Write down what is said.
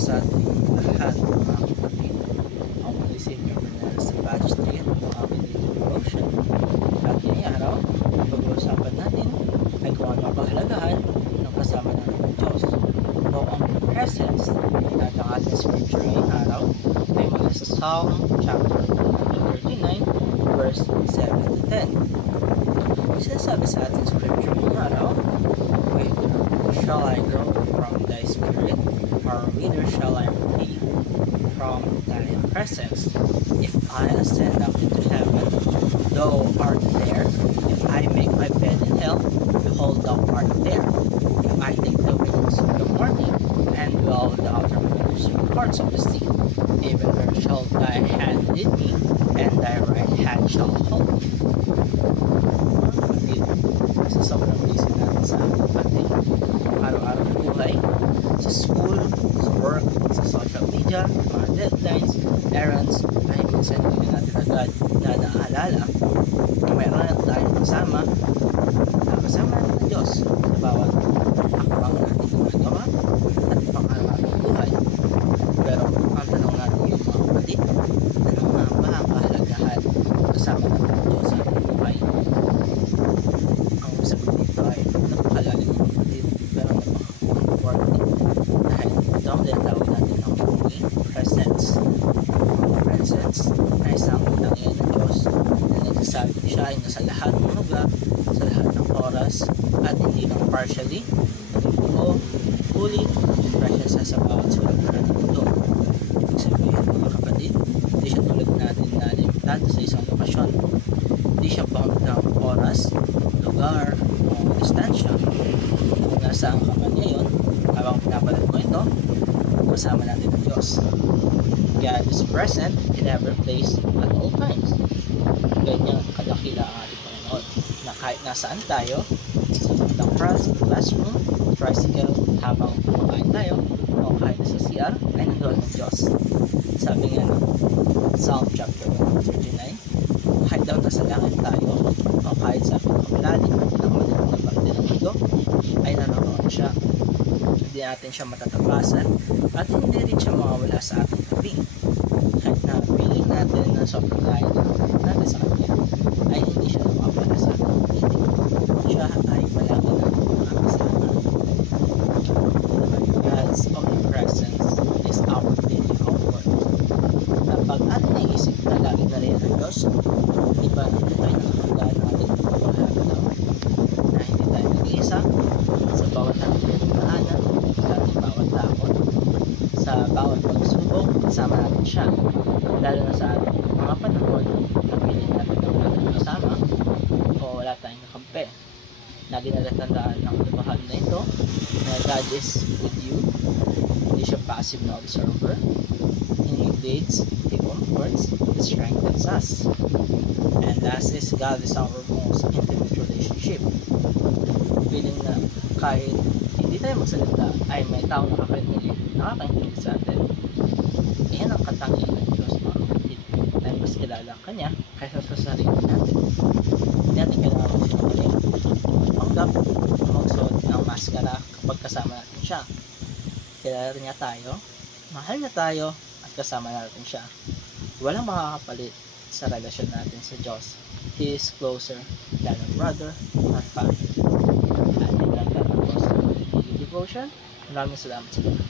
sa ating lahat mga kapatid. Ako muli si Inyo Bernal sa Batch 3 ng aming daily devotion. At ngayong araw, pag-uusapan natin ay kung ano ang kahalagahan ng kasama natin ng Diyos o ang presence. At ang ating scripture ngayong araw ay mula sa Psalm chapter 39 verse 7 to 10. Sinasabi sa ating scripture ngayong araw, "Whither shall I go from thy spirit, or whither shall I flee from thy presence? If I ascend up into heaven, thou art there. If I make my bed in hell, behold, thou art there. If I take the wings of the morning, and dwell in the outermost parts of the sea, even there shall thy hand lead me, and thy right hand shall hold me." Sa sobrang busy natin sa ating araw-araw na buhay, sa school, sa work, sa social media, mga deadlines, errands, ay minsan hindi natin agad nadaalala na mayroon na tayong kasama natin ng Diyos sa bawat hakbang natin ginagawa at pang araw-araw na buhay. Pero ang tanong natin yung mga kapatid, ano nga ba ang kahalagahan kasama natin ng Diyos sa ating buhay? Ang sagot dito ay napakalalim ng kapatid, pero napaka-important dahil ito ang tinatawag natin ng presence. Presence na isang tangian ng Diyos na nagsasabi siya ay nasa lahat ng lugar, sa lahat ng oras, at hindi lang partially o fully presence sa bawat sulok na natin ito. Ibig sabihin mga kapatid, hindi siya tulad natin na limitado sa isang lokasyon. Hindi siya bound ng oras, lugar, o distansya. Kung nasaan ka man ngayon, habang pinapalat mo ito, kasama natin ang Diyos. God is present in every place at all times. Ganyan kadakila ang ating Panginoon na kahit nasaan tayo, sa bandang classroom, tricycle, habang kumakain tayo, o kahit nasa CR, ay nandoon ng Diyos. Sabi nga ng Psalm chapter 139, kahit daw nasa langit tayo, o kahit sa pinakamalalim ng malilang na parte ng mundo, ay naroon siya. Hindi natin siya matatapasan at hindi rin siya mawawala sa ating tabi. Kahit na feeling natin na sobrang layo natin sa kanya, ay hindi siya mawawala sa ating tabi. Siya ay palagi na makakasama. God's omnipresence is our daily comfort. Pag ating naisip na lagi na rin ang Diyos, di ba tayo nakakagana natin pagkakalaman na hindi tayo nag-iisa sa bawat natin pinagdaanan, sa ating bawat takot, sa bawat pagsubok, kasama natin siya. Lalo na sa ating mga panahon na piling natin ng natin kasama o wala tayong kakampi. Lagi na natandaan ng lumahan na ito na God is with you. Hindi siya passive na observer. He leads, He comforts, He strengthens us. And last is, God is our most intimate relationship. Feeling na kahit hindi tayo magsalita ay may taong nakakaintindi sa atin. Iyan ang katangian ng Diyos mga kapatid, dahil mas kilala ka niya kaysa sa sarili natin. Hindi natin kailangan magsinungaling, magpanggap, magsuot ng maskara kapag kasama natin siya. Kilala niya tayo, mahal niya tayo, at kasama natin siya. Walang makakapalit sa relasyon natin sa Diyos. He is closer than a brother or father. At yun lang tatapos sa devotion. Maraming salamat sa mga.